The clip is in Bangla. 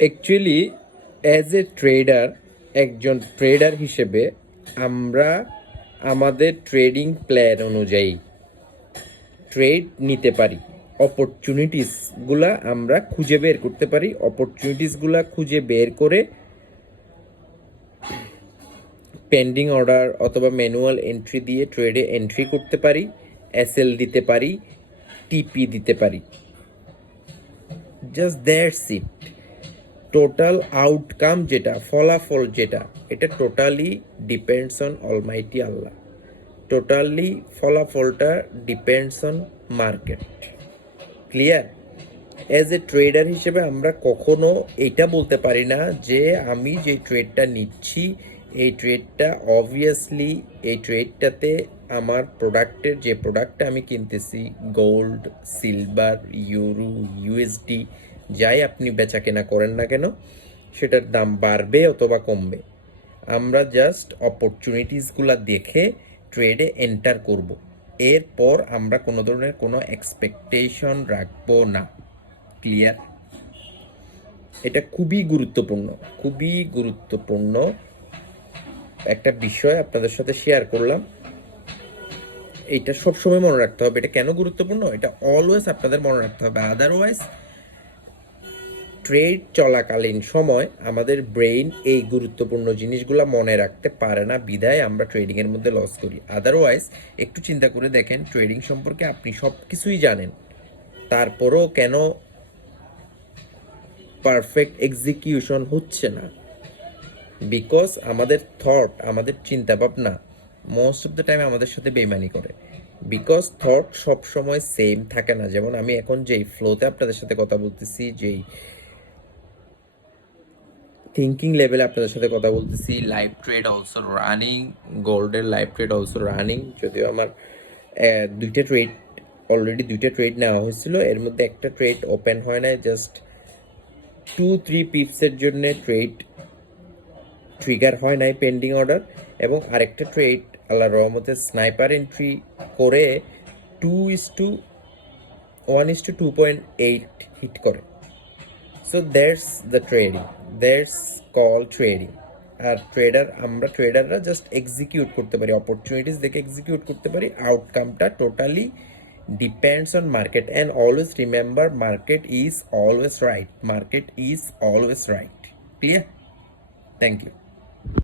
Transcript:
অ্যাকচুয়ালি অ্যাজ এ ট্রেডার, একজন ট্রেডার হিসেবে আমরা আমাদের ট্রেডিং প্ল্যান অনুযায়ী ট্রেড নিতে পারি। অপরচুনিটিসগুলা আমরা খুঁজে বের করতে পারি। অপরচুনিটিসগুলা খুঁজে বের করে পেন্ডিং অর্ডার অথবা ম্যানুয়াল এন্ট্রি দিয়ে ট্রেডে এন্ট্রি করতে পারি, এসএল দিতে পারি, টিপি দিতে পারি। Just that's it. Total outcome যেটা, ফলাফল যেটা, এটা totally depends on almighty Allah. Totally ফলাফলটা depends on market. Clear? As a trader হিসেবে আমরা কখনো এটা বলতে পারি না যে আমি যে ট্রেডটা নিচ্ছি এই ট্রেডটা অবভিয়াসলি এই ট্রেডটাতে আমার প্রোডাক্টের যে প্রোডাক্টটা আমি কিনতেছি, গোল্ড, সিলভার, ইউরো, ইউএসডি, যাই আপনি বেচা কেনা করেন না কেন, সেটার দাম বাড়বে অথবা কমবে। আমরা জাস্ট অপরচুনিটিসগুলো দেখে ট্রেডে এন্টার করব। এরপর আমরা কোনো ধরনের কোনো এক্সপেকটেশন রাখবো না। ক্লিয়ার? এটা খুবই গুরুত্বপূর্ণ, খুবই গুরুত্বপূর্ণ একটা বিষয় আপনাদের সাথে শেয়ার করলাম। এটা সবসময় মনে রাখতে হবে। এটা কেন গুরুত্বপূর্ণ, এটা অলওয়েজ আপনাদের মনে রাখতে হবে। আদারওয়াইজ ট্রেড চলাকালীন সময় আমাদের ব্রেইন এই গুরুত্বপূর্ণ জিনিসগুলো মনে রাখতে পারে না, বিধায় আমরা ট্রেডিংয়ের মধ্যে লস করি। আদারওয়াইজ একটু চিন্তা করে দেখেন, ট্রেডিং সম্পর্কে আপনি সব কিছুই জানেন, তারপরেও কেন পারফেক্ট এক্সিকিউশন হচ্ছে না? বিকজ আমাদের থট, আমাদের চিন্তা ভাবনা মোস্ট অফ দ্য টাইম আমাদের সাথে বেইমানি করে। বিকজ থট সব সময় সেম থাকে না। যেমন আমি এখন যেই ফ্লোতে আপনাদের সাথে কথা বলতেছি, যেই থিঙ্কিং লেভেলে আপনাদের সাথে কথা বলতেছি, লাইভ ট্রেড অলসো রানিং, গোল্ডের লাইভ ট্রেড অলসো রানিং। যদিও আমার অলরেডি দুইটা ট্রেড নেওয়া হয়েছিল, এর মধ্যে একটা ট্রেড ওপেন হয় নাই, জাস্ট 2-3 পিপসের জন্য ট্রেড ট্রিগার হয় নাই, পেন্ডিং অর্ডার। এবং আরেকটা ট্রেড আল্লাহ রহমতে স্নাইপার এন্ট্রি করে 1:2.8 হিট করে। So that's the trading, that's call trading. আর আমরা ট্রেডাররা জাস্ট এক্সিকিউট করতে পারি, অপরচুনিটিস দেখে এক্সিকিউট করতে পারি। আউটকামটা totally depends on market. And always remember, market is always right, market is always right. Clear? Thank you.